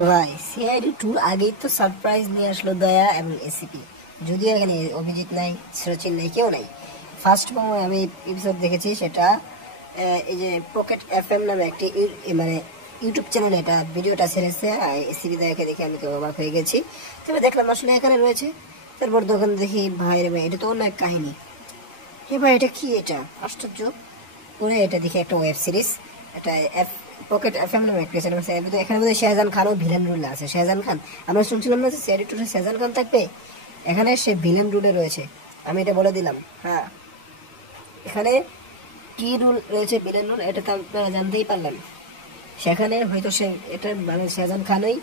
ভাই সিআইডি টুর আগেই তো সারপ্রাইজ নিয়ে আসলো দয়া এবং এসিপি। যদিও এখানে অভিজিৎ নাই, সচিন নাই, কেউ নাই। ফার্স্ট সময় আমি এপিসোড দেখেছি, সেটা এই যে পকেট এফএম নামে একটি মানে ইউটিউব চ্যানেলে এটা ভিডিওটা ছেড়েছে। এসিপি দয়াকে দেখে আমি তো অবাক হয়ে গেছি। তবে দেখলাম আসলে এখানে রয়েছে। তারপর দোকান দেখি, ভাই রে ভাই, এটা তো অন্য এক কাহিনী। হে ভাই, এটা কি? এটা আশ্চর্য। পরে এটা দেখি একটা ওয়েব সিরিজ, এটা পকেট এফএম নামে একটা চ্যানেল আছে। এখানে বোধহয় শাহজাহান খানও ভিলেন রোলে আছে। শাহজাহান খান, আমরা শুনছিলাম না যে সিআইডি টুরে শাহজাহান খান থাকবে, এখানে সে ভিলেন রোলে রয়েছে। আমি এটা বলে দিলাম। হ্যাঁ, এখানে কি রুল রয়েছে, ভিলেন রুল, এটা তো আপনারা জানতেই পারলেন। সেখানে হয়তো সে এটা মানে শাহজাহান খানই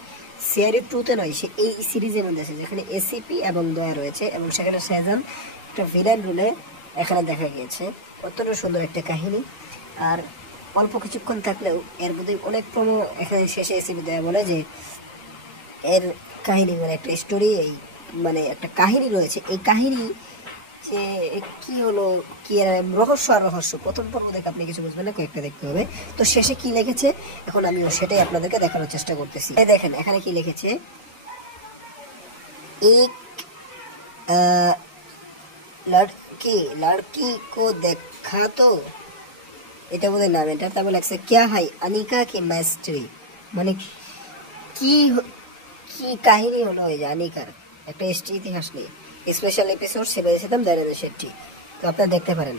সিআইডি টুতে নয়, সে এই সিরিজের মধ্যে আছে, যেখানে এসিপি এবং দয়া রয়েছে, এবং সেখানে শাহজাহান একটা ভিলেন রুলে এখানে দেখা গিয়েছে। অত্যন্ত সুন্দর একটা কাহিনী। আর অল্প কিছুক্ষণ থাকলেও এর মধ্যে অনেক প্রমো এখানে শেষে এসিপি দয়া বলে যে এর কাহিনী মানে একটা স্টোরি, এই মানে একটা কাহিনী রয়েছে। এই কাহিনী যে কি হলো, কি আর রহস্য, আর রহস্য প্রথম পর্ব দেখে আপনি কিছু বুঝবেন না, কয়েকটা দেখতে হবে। তো শেষে কি লিখেছে এখন আমিও সেটাই আপনাদেরকে দেখানোর চেষ্টা করতেছি। এই দেখেন এখানে কি লিখেছে, एक लड़की लड़की को देखा तो, এটা বোধহয় নাম। এটা তারপর লাগছে क्या है अनिका की मिस्ट्री, মানে কি কি কাহিনী হলো এই যে আনিকার একটা ইতিহাস নিয়ে। স্পেশাল এপিসোড সেটা দিয়েছিলাম দয়ানন্দ শেট্টি, তো আপনারা দেখতে পারেন।